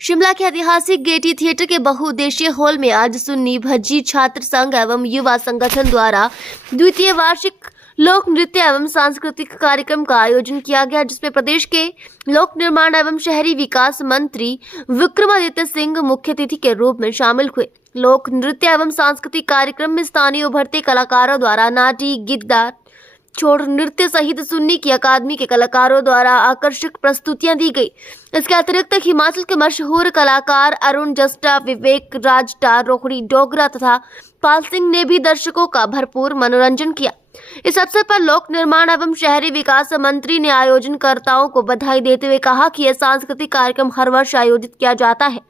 शिमला के ऐतिहासिक Getty theatre के बहुउद्देशीय हॉल में आज सुन्नी भज्जी छात्र संघ एवं युवा संगठन द्वारा द्वितीय वार्षिक लोक नृत्य एवं सांस्कृतिक कार्यक्रम का आयोजन किया गया, जिसमें प्रदेश के लोक निर्माण एवं शहरी विकास मंत्री विक्रमादित्य सिंह मुख्य अतिथि के रूप में शामिल हुए। लोक नृत्य एवं सांस्कृतिक कार्यक्रम में स्थानीय उभरते कलाकारों द्वारा नाटी, गिद्दा, छोड़ नृत्य सहित सुन्नी की अकादमी के कलाकारों द्वारा आकर्षक प्रस्तुतियां दी गई। इसके अतिरिक्त हिमाचल के मशहूर कलाकार अरुण जस्टा, विवेक राजटा, रोहड़ी डोगरा तथा पाल सिंह ने भी दर्शकों का भरपूर मनोरंजन किया। इस अवसर पर लोक निर्माण एवं शहरी विकास मंत्री ने आयोजनकर्ताओं को बधाई देते हुए कहा कि यह सांस्कृतिक कार्यक्रम हर वर्ष आयोजित किया जाता है।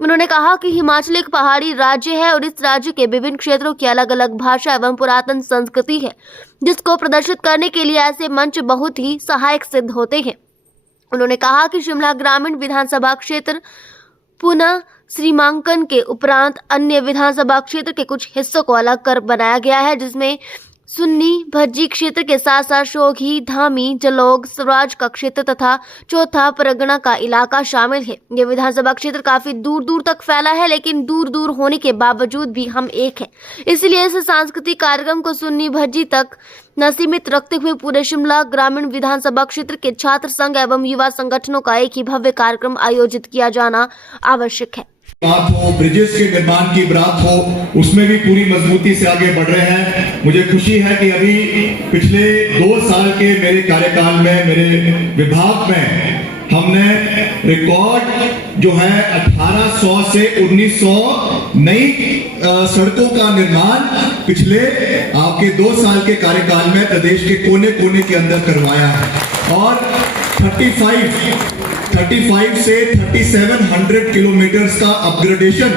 उन्होंने कहा कि हिमाचल एक पहाड़ी राज्य है और इस राज्य के विभिन्न क्षेत्रों की अलग अलग भाषा एवं पुरातन संस्कृति है, जिसको प्रदर्शित करने के लिए ऐसे मंच बहुत ही सहायक सिद्ध होते हैं। उन्होंने कहा कि शिमला ग्रामीण विधानसभा क्षेत्र पुनः सीमांकन के उपरांत अन्य विधानसभा क्षेत्र के कुछ हिस्सों को अलग कर बनाया गया है, जिसमें सुन्नी भज्जी क्षेत्र के साथ साथ शोघी, धामी, जलोग, स्वराज का क्षेत्र तथा चौथा परगना का इलाका शामिल है। ये विधानसभा क्षेत्र काफी दूर दूर तक फैला है, लेकिन दूर दूर होने के बावजूद भी हम एक हैं। इसलिए इस सांस्कृतिक कार्यक्रम को सुन्नी भज्जी तक न सीमित रखते हुए पूरे शिमला ग्रामीण विधानसभा क्षेत्र के छात्र संघ एवं युवा संगठनों का एक ही भव्य कार्यक्रम आयोजित किया जाना आवश्यक है। बात हो, ब्रिजेस के निर्माण की बात हो, उसमें भी पूरी मजबूती से आगे बढ़ रहे हैं। मुझे खुशी है कि अभी पिछले 2 साल के मेरे कार्यकाल में, मेरे विभाग में हमने रिकॉर्ड जो है 1800 से 1900 नई सड़कों का निर्माण पिछले आपके 2 साल के कार्यकाल में प्रदेश के कोने कोने के अंदर करवाया है और 35 से 3700 किलोमीटर का अपग्रेडेशन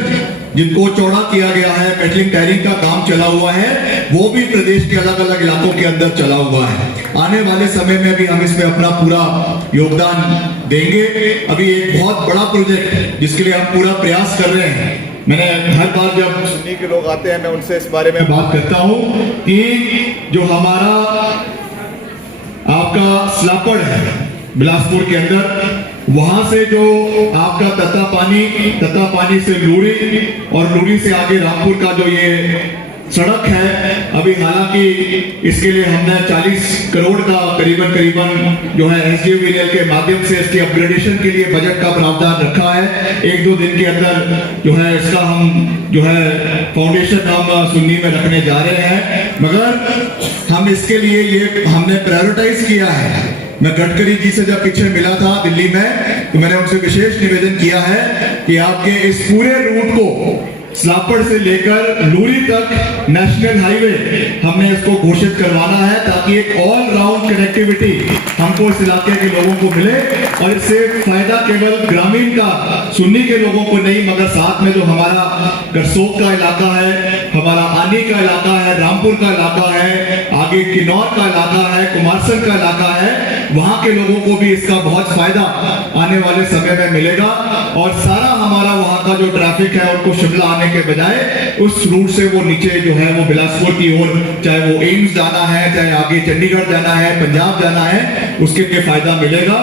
जिनको चौड़ा किया गया है, मेटलिंग टायरिंग का काम चला हुआ है, वो भी प्रदेश के अलग अलग इलाकों के अंदर चला हुआ है। आने वाले समय में भी हम इसमें अपना पूरा योगदान देंगे। अभी एक बहुत बड़ा प्रोजेक्ट जिसके लिए हम पूरा प्रयास कर रहे हैं। मैंने हर बार जब सुन्नी के लोग आते हैं मैं उनसे इस बारे में बात करता हूं कि जो हमारा आपका स्लापड़ है बिलासपुर के अंदर, वहां से जो आपका तत्ता पानी से लूड़ी और लूड़ी से आगे रामपुर का जो ये सड़क है, अभी हालांकि इसके लिए हमने 40 करोड़ का करीबन जो है SJVNL के माध्यम से इसके अपग्रेडेशन के लिए बजट का प्रावधान रखा है। 1-2 दिन के अंदर जो है इसका हम जो है फाउंडेशन हम सुन्नी में रखने जा रहे हैं, मगर हम इसके लिए ये हमने प्रायोरिटाइज किया है। मैं गडकरी जी से जब पीछे मिला था दिल्ली में तो मैंने उनसे विशेष निवेदन किया है कि आपके इस पूरे रूट को स्लापड़ से लेकर लूरी तक नेशनल हाईवे हमने इसको घोषित करवाना है, ताकि एक ऑल राउंड कनेक्टिविटी हमको इस इलाके के लोगों को मिले और इससे फायदा केवल ग्रामीण का सुन्नी के लोगों को नहीं, मगर साथ में जो हमारा करसोग का इलाका है, हमारा आनी का इलाका है, रामपुर का इलाका है, आगे किन्नौर का इलाका है, कुमारसर का इलाका है, वहां के लोगों को भी इसका बहुत फायदा आने वाले समय में मिलेगा। और सारा हमारा वहां का जो ट्रैफिक है उनको शिमला आने के बजाय उस रूट से वो नीचे जो है वो बिलासपुर की ओर, चाहे वो एम्स जाना है, चाहे आगे चंडीगढ़ जाना है, पंजाब जाना है, उसके लिए फायदा मिलेगा।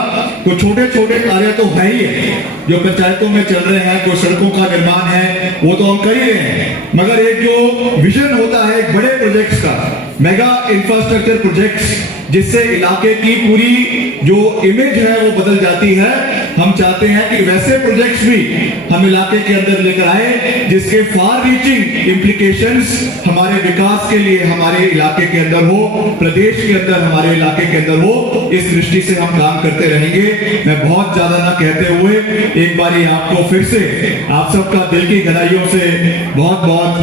तो छोटे छोटे कार्य तो है ही है जो पंचायतों में चल रहे हैं, जो सड़कों का निर्माण है वो तो हम कर ही रहे हैं, मगर एक जो विजन होता है एक बड़े प्रोजेक्ट्स का, मेगा इंफ्रास्ट्रक्चर प्रोजेक्ट्स, जिससे इलाके की पूरी जो इमेज है वो बदल जाती है। हम चाहते हैं कि वैसे प्रोजेक्ट्स भी हम इलाके के अंदर लेकर आए जिसके फार रीचिंग इम्प्लीकेशंस हमारे विकास के लिए हमारे इलाके के अंदर हो, प्रदेश के अंदर हमारे इलाके के अंदर हो। इस दृष्टि से हम काम करते रहेंगे। मैं बहुत ज्यादा ना कहते हुए एक बार आपको फिर से आप सबका दिल की गहराइयों से बहुत बहुत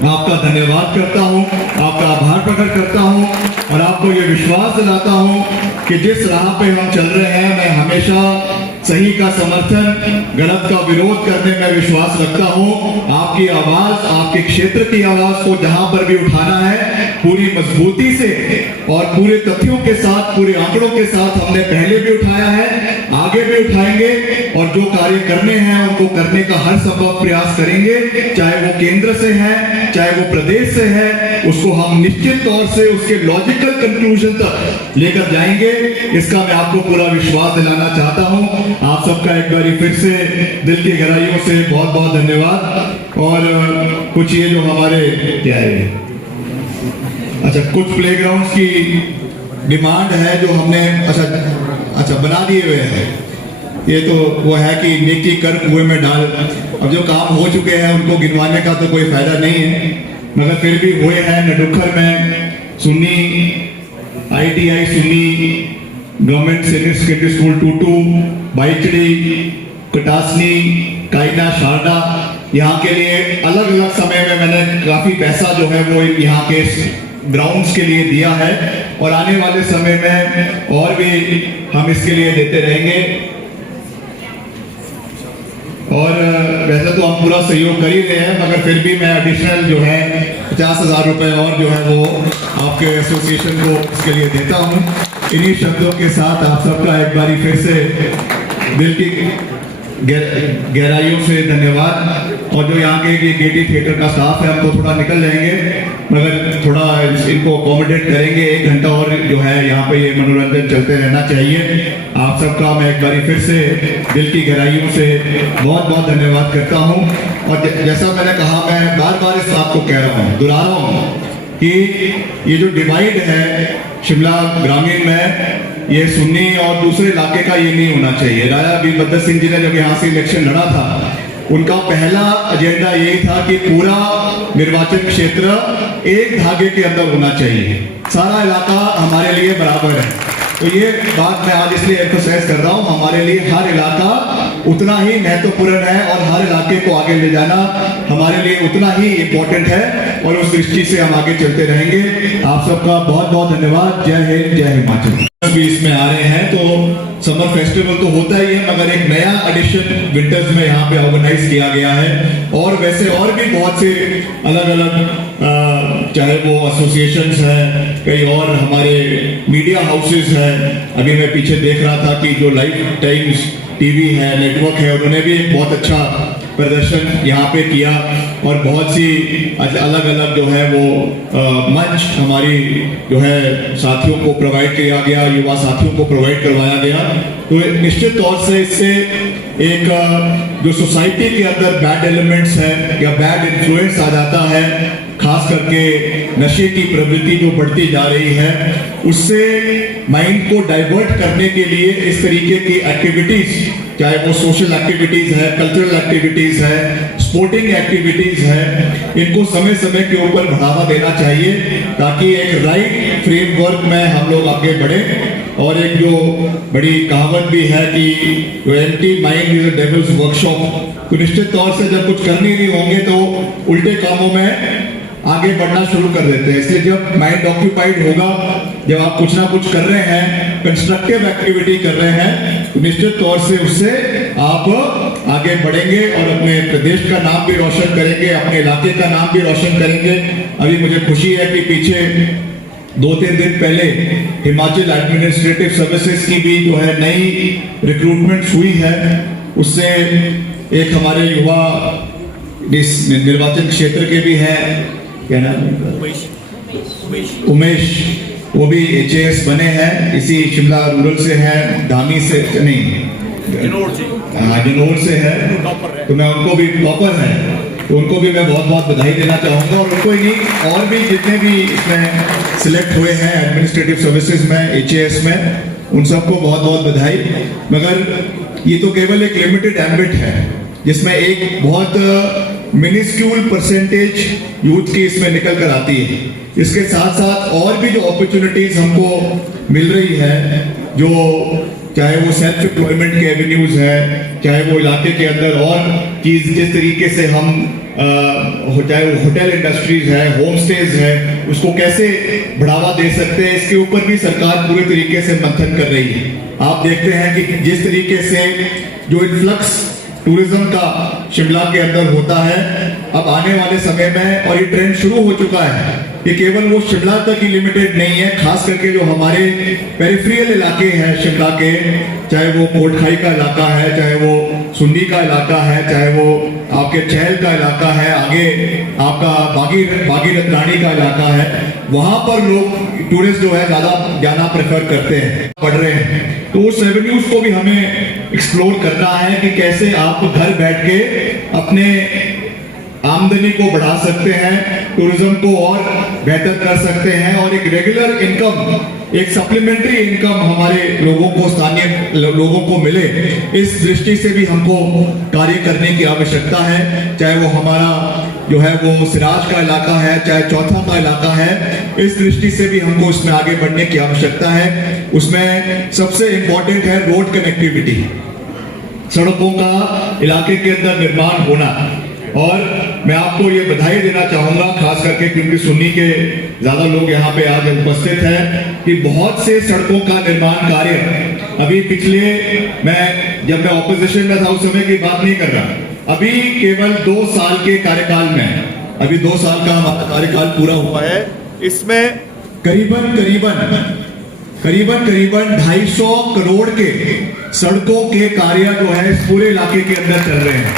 आपका धन्यवाद करता हूं, आपका आभार प्रकट करता हूं और आपको ये विश्वास दिलाता हूं कि जिस राह पे हम चल रहे हैं, मैं हमेशा सही का समर्थन, गलत का विरोध करने में विश्वास रखता हूं। आपकी आवाज, आपके क्षेत्र की आवाज को जहां पर भी उठाना है पूरी मजबूती से और पूरे तथ्यों के साथ, पूरे आंकड़ों के साथ हमने पहले भी उठाया है, आगे भी उठाएंगे और जो कार्य करने हैं उनको करने का हर संभव प्रयास करेंगे, चाहे वो केंद्र से है चाहे वो प्रदेश से है, उसको हम निश्चित तौर से उसके लॉजिकल कंक्लूजन तक लेकर जाएंगे। इसका मैं आपको पूरा विश्वास दिलाना चाहता हूं। आप सबका एक बार फिर से दिल की गहराइयों से बहुत बहुत धन्यवाद। और कुछ ये जो हमारे क्या है, अच्छा कुछ प्लेग्राउंड्स की डिमांड है जो हमने अच्छा बना दिए हुए हैं। ये तो वो है कि नेकी कर कुएं में डाल। अब जो काम हो चुके हैं उनको गिनवाने का तो कोई फायदा नहीं है, मगर फिर भी हुए हैं। नडुखर में Sunni ITI Sunni government senior secondary school Tutu, Baichari, Katasni, Kaina, Sharda, यहाँ के लिए अलग अलग समय में मैंने काफी पैसा जो है वो यहाँ के ग्राउंड्स के लिए दिया है और आने वाले समय में और भी हम इसके लिए देते रहेंगे। और वैसे तो हम पूरा सहयोग कर ही रहे हैं, मगर फिर भी मैं एडिशनल जो है 50,000 रुपए और जो है वो आपके एसोसिएशन को इसके लिए देता हूं। इन्हीं शब्दों के साथ आप सबका एक बारी फिर से दिल की गहराइयों से धन्यवाद। और जो यहाँ के गेटी थिएटर का स्टाफ है, हम तो थोड़ा निकल जाएंगे, मगर थोड़ा इनको अकोमोडेट करेंगे। 1 घंटा और जो है यहाँ पे ये मनोरंजन चलते रहना चाहिए। आप सबका मैं एक बारी फिर से दिल की गहराइयों से बहुत बहुत धन्यवाद करता हूँ। और जैसा मैंने कहा, मैं बार बार इस बात को कह रहा हूँ, दोहरा रहा हूँ कि ये जो डिवाइड है शिमला ग्रामीण में, ये सुन्नी और दूसरे इलाके का ये नहीं होना चाहिए। राजा वीरभद्र सिंह जी ने जब यहाँ से इलेक्शन लड़ा था, उनका पहला एजेंडा यही था कि पूरा निर्वाचन क्षेत्र एक धागे के अंदर होना चाहिए, सारा इलाका हमारे लिए बराबर है। तो ये बात मैं आज इसलिए एम्फसाइज कर रहा हूँ, हमारे लिए हर इलाका उतना ही महत्वपूर्ण है और हर इलाके को आगे ले जाना हमारे लिए उतना ही इम्पोर्टेंट है, और उस दृष्टि से हम आगे चलते रहेंगे। आप सबका बहुत बहुत धन्यवाद। जय हिंद, जय हिमाचल। भी इसमें आ रहे हैं तो समर फेस्टिवल तो होता ही है, मगर एक नया एडिशन विंटर्स में यहाँ पे ऑर्गेनाइज किया गया है। और वैसे और भी बहुत से अलग अलग चाहे वो एसोसिएशंस हैं, कई और हमारे मीडिया हाउसेस हैं। अभी मैं पीछे देख रहा था कि जो लाइव टाइम्स टीवी है, नेटवर्क है, उन्होंने भी एक बहुत अच्छा प्रदर्शन यहाँ पे किया। और बहुत सी अलग अलग जो है वो मंच हमारी जो है साथियों को प्रोवाइड किया गया, युवा साथियों को प्रोवाइड करवाया गया। तो निश्चित तौर से इससे एक जो सोसाइटी के अंदर बैड एलिमेंट्स है या बैड इन्फ्लुएंस आ जाता है, खास करके नशे की प्रवृत्ति जो बढ़ती जा रही है, उससे माइंड को डाइवर्ट करने के लिए इस तरीके की एक्टिविटीज, चाहे वो सोशल एक्टिविटीज है, कल्चरल एक्टिविटीज है, स्पोर्टिंग एक्टिविटीज है, इनको समय समय के ऊपर बढ़ावा देना चाहिए, ताकि एक राइट फ्रेमवर्क में हम लोग आगे बढ़े। और एक जो बड़ी कहावत भी है कि empty mind is a devils workshop. तो निश्चित तौर से जब कुछ करने नहीं होंगे तो उल्टे कामों में आगे बढ़ना शुरू कर देते हैं। इसलिए जब माइंड ऑक्यूपाइड होगा, जब आप कुछ ना कुछ कर रहे हैं, कंस्ट्रक्टिव एक्टिविटी कर रहे हैं, तो निश्चित तौर से उससे आप आगे बढ़ेंगे और अपने प्रदेश का नाम भी रोशन करेंगे, अपने इलाके का नाम भी रोशन करेंगे। अभी मुझे खुशी है कि पीछे 2-3 दिन पहले हिमाचल एडमिनिस्ट्रेटिव सर्विसेज की भी जो है नई रिक्रूटमेंट हुई है। उससे एक हमारे युवा इस निर्वाचन क्षेत्र के भी हैं, क्या नाम है, उमेश, वो भी HAS बने हैं, इसी शिमला रूरल से हैं, धामी से नहीं, जनौर से है। तो मैं उनको भी टॉपर है, तो उनको भी मैं बहुत बहुत बधाई देना चाहूँगा। और उनको ही नहीं, और भी जितने भी इसमें सिलेक्ट हुए हैं एडमिनिस्ट्रेटिव सर्विसेज में, HAS में, उन सबको बहुत बहुत बधाई। मगर ये तो केवल एक लिमिटेड एम्बिट है, जिसमें एक बहुत मिनिस्क्यूल परसेंटेज यूथ की इसमें निकल कर आती है। इसके साथ साथ और भी जो अपॉर्चुनिटीज हमको मिल रही है, जो चाहे वो सेल्फ एम्प्लॉयमेंट के एवेन्यूज है, चाहे वो इलाके के अंदर और चीज जिस तरीके से हम चाहे वो होटल इंडस्ट्रीज है, होम स्टेज है, उसको कैसे बढ़ावा दे सकते हैं, इसके ऊपर भी सरकार पूरे तरीके से मंथन कर रही है। आप देखते हैं कि जिस तरीके से जो इन्फ्लक्स टूरिज्म का शिमला के अंदर होता है, अब आने वाले समय में, और ये ट्रेंड शुरू हो चुका है, ये केवल वो शिमला तक ही लिमिटेड नहीं है, खास करके जो हमारे पेरिफेरल इलाके हैं शिमला के, चाहे वो कोटखाई का इलाका है, चाहे वो सुन्नी का इलाका है, चाहे वो आपके चहल का इलाका है, आगे आपका बागी रतरानी का इलाका है, वहां पर लोग टूरिस्ट जो है ज्यादा जाना प्रेफर करते हैं, बढ़ रहे हैं। तो उस रेवेन्यूज को भी हमें एक्सप्लोर करना है कि कैसे आप घर बैठ के अपने आमदनी को बढ़ा सकते हैं, टूरिज्म को और बेहतर कर सकते हैं, और एक रेगुलर इनकम, एक सप्लीमेंट्री इनकम हमारे लोगों को, स्थानीय लोगों को मिले। इस दृष्टि से भी हमको कार्य करने की आवश्यकता है, चाहे वो हमारा जो है वो सिराज का इलाका है, चाहे चौथा का इलाका है, इस दृष्टि से भी हमको इसमें आगे बढ़ने की आवश्यकता है। उसमें सबसे इंपॉर्टेंट है रोड कनेक्टिविटी, सड़कों का इलाके के अंदर निर्माण होना। और मैं आपको ये बधाई देना चाहूंगा, खास करके क्योंकि सुन्नी के ज्यादा लोग यहाँ पे आज उपस्थित हैं, कि बहुत से सड़कों का निर्माण कार्य अभी पिछले, जब मैं ऑपोजिशन में था उस समय की बात नहीं कर रहा, अभी केवल 2 साल के कार्यकाल में, अभी 2 साल का हमारा कार्यकाल पूरा हुआ है, इसमें करीबन 250 करोड़ के सड़कों के कार्य जो है इस पूरे इलाके के अंदर चल रहे हैं,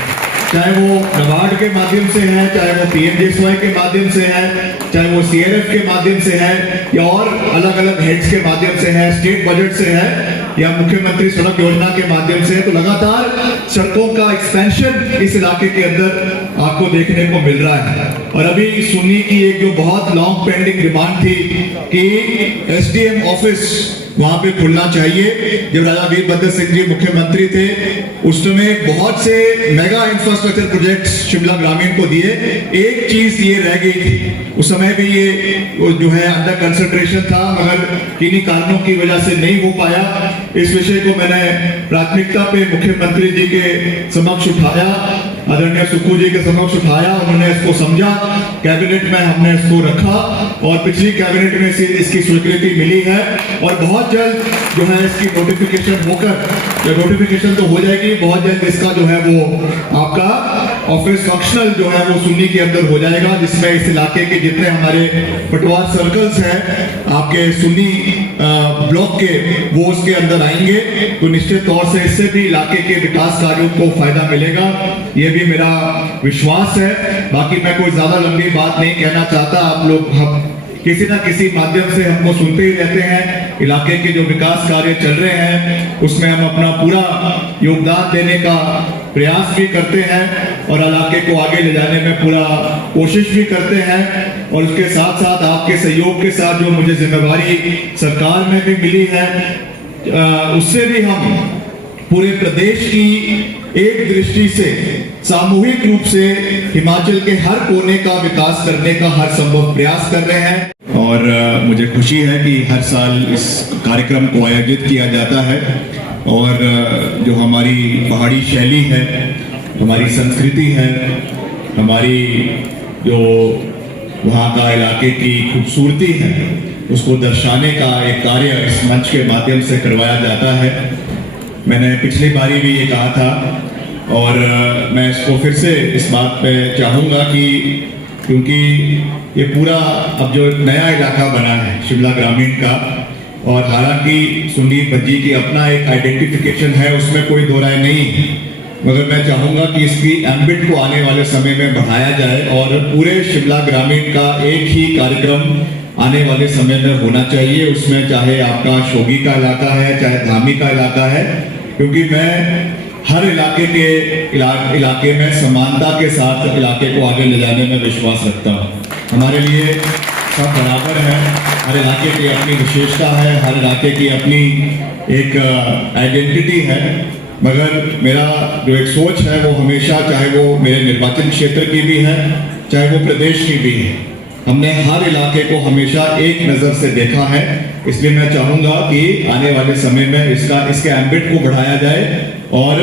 चाहे वो नबार्ड के माध्यम से है, चाहे वो पीएमजीएसवाई के माध्यम से है, चाहे वो सीआरएफ के माध्यम से है, या और अलग अलग हेड्स के माध्यम से है, स्टेट बजट से है, या मुख्यमंत्री सड़क योजना के माध्यम से है। तो लगातार सड़कों का एक्सपेंशन इस इलाके के अंदर आपको देखने को मिल रहा है। और अभी सुन्नी की एक जो बहुत लॉन्ग पेंडिंग डिमांड थी कि एसडीएम ऑफिस वहां पे खुलना चाहिए। जब राजा वीरभद्र सिंह जी मुख्यमंत्री थे उस समय बहुत से मेगा इंफ्रास्ट्रक्चर प्रोजेक्ट्स शिमला ग्रामीण को दिए, एक चीज ये रह गई थी, उस समय भी ये जो है अंडर कंसिडरेशन था, मगर किन्हीं कारणों की वजह से नहीं हो पाया। इस विषय को मैंने प्राथमिकता पे मुख्यमंत्री जी के समक्ष उठाया, आदरणीय सुक्खू जी के समक्ष उठाया, उन्होंने इसको समझा, कैबिनेट में हमने इसको रखा, और पिछली कैबिनेट में से इसकी स्वीकृति मिली है, और बहुत जल्द जो है इसकी नोटिफिकेशन होकर, या नोटिफिकेशन तो हो जाएगी, बहुत जल्द इसका जो है वो आपका ऑफिस फंक्शनल जो है वो सुन्नी के अंदर हो जाएगा, जिसमें इस इलाके के जितने हमारे पटवार सर्कल्स हैं आपके सुन्नी ब्लॉक के, वो उसके अंदर आएंगे। तो निश्चित तौर से इससे भी इलाके के विकास कार्यों को फायदा मिलेगा, ये भी मेरा विश्वास है। बाकी मैं कोई ज्यादा लंबी बात नहीं कहना चाहता, आप लोग हम किसी ना किसी माध्यम से हमको सुनते ही रहते हैं, इलाके के जो विकास कार्य चल रहे हैं उसमें हम अपना पूरा योगदान देने का प्रयास भी करते हैं, और इलाके को आगे ले जाने में पूरा कोशिश भी करते हैं। और उसके साथ साथ आपके सहयोग के साथ जो मुझे जिम्मेवारी सरकार में भी मिली है, उससे भी हम पूरे प्रदेश की एक दृष्टि से सामूहिक रूप से हिमाचल के हर कोने का विकास करने का हर संभव प्रयास कर रहे हैं। और मुझे खुशी है कि हर साल इस कार्यक्रम को आयोजित किया जाता है, और जो हमारी पहाड़ी शैली है, हमारी संस्कृति है, हमारी जो वहाँ का इलाके की खूबसूरती है, उसको दर्शाने का एक कार्य इस मंच के माध्यम से करवाया जाता है। मैंने पिछली बारी भी ये कहा था, और मैं इसको फिर से इस बात पे चाहूँगा कि क्योंकि ये पूरा अब जो नया इलाका बना है शिमला ग्रामीण का, और हालांकि सुन्नी भज्जी की अपना एक आइडेंटिफिकेशन है, उसमें कोई दो राय नहीं है, मगर मैं चाहूँगा कि इसकी एम्बिट को आने वाले समय में बढ़ाया जाए, और पूरे शिमला ग्रामीण का एक ही कार्यक्रम आने वाले समय में होना चाहिए। उसमें चाहे आपका शोगी का इलाका है, चाहे धामी का इलाका है, क्योंकि मैं हर इलाके में समानता के साथ इलाके को आगे ले जाने में विश्वास रखता हूँ। हमारे लिए सब बराबर है, हर इलाके की अपनी विशेषता है, हर इलाके की अपनी एक आइडेंटिटी है, मगर मेरा जो एक सोच है वो हमेशा, चाहे वो मेरे निर्वाचन क्षेत्र की भी है, चाहे वो प्रदेश की भी है, हमने हर इलाके को हमेशा एक नज़र से देखा है। इसलिए मैं चाहूँगा कि आने वाले समय में इसके एम्बिट को बढ़ाया जाए, और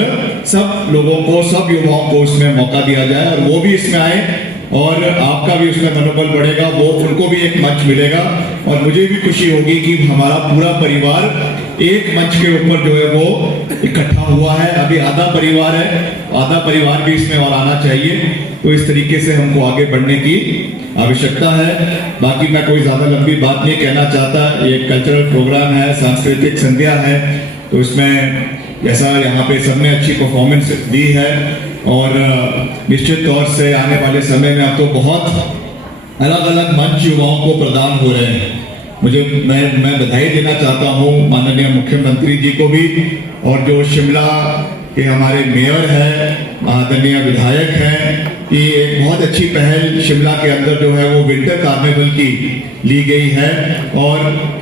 सब लोगों को, सब युवाओं को इसमें मौका दिया जाए, और वो भी इसमें आए और आपका भी उसमें मनोबल बढ़ेगा, वो उनको भी एक मंच मिलेगा और मुझे भी खुशी होगी कि हमारा पूरा परिवार एक मंच के ऊपर जो है वो इकट्ठा हुआ है। अभी आधा परिवार है, आधा परिवार भी इसमें और आना चाहिए। तो इस तरीके से हमको आगे बढ़ने की आवश्यकता है। बाकी मैं कोई ज्यादा लंबी बात नहीं कहना चाहता। ये कल्चरल प्रोग्राम है, सांस्कृतिक संध्या है, तो इसमें जैसा यहाँ पे सबने अच्छी परफॉर्मेंस दी है और निश्चित तौर से आने वाले समय में अब तो बहुत अलग अलग मंच युवाओं को प्रदान हो रहे हैं। मैं बधाई देना चाहता हूँ माननीय मुख्यमंत्री जी को भी, और जो शिमला के हमारे मेयर हैं, आदरणीय विधायक हैं, कि एक बहुत अच्छी पहल शिमला के अंदर जो है वो विंटर कार्निवल की ली गई है और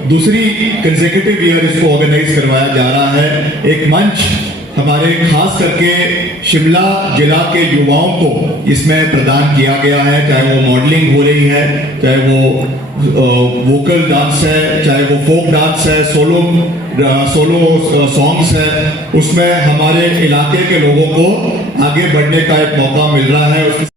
दूसरी कंसेक्यूटिव ईयर इसको ऑर्गेनाइज करवाया जा रहा है। एक मंच हमारे खास करके शिमला जिला के युवाओं को इसमें प्रदान किया गया है, चाहे वो मॉडलिंग हो रही है, चाहे वो वोकल डांस है, चाहे वो फोक डांस है, सोलो सॉन्ग्स है, उसमें हमारे इलाके के लोगों को आगे बढ़ने का एक मौका मिल रहा है।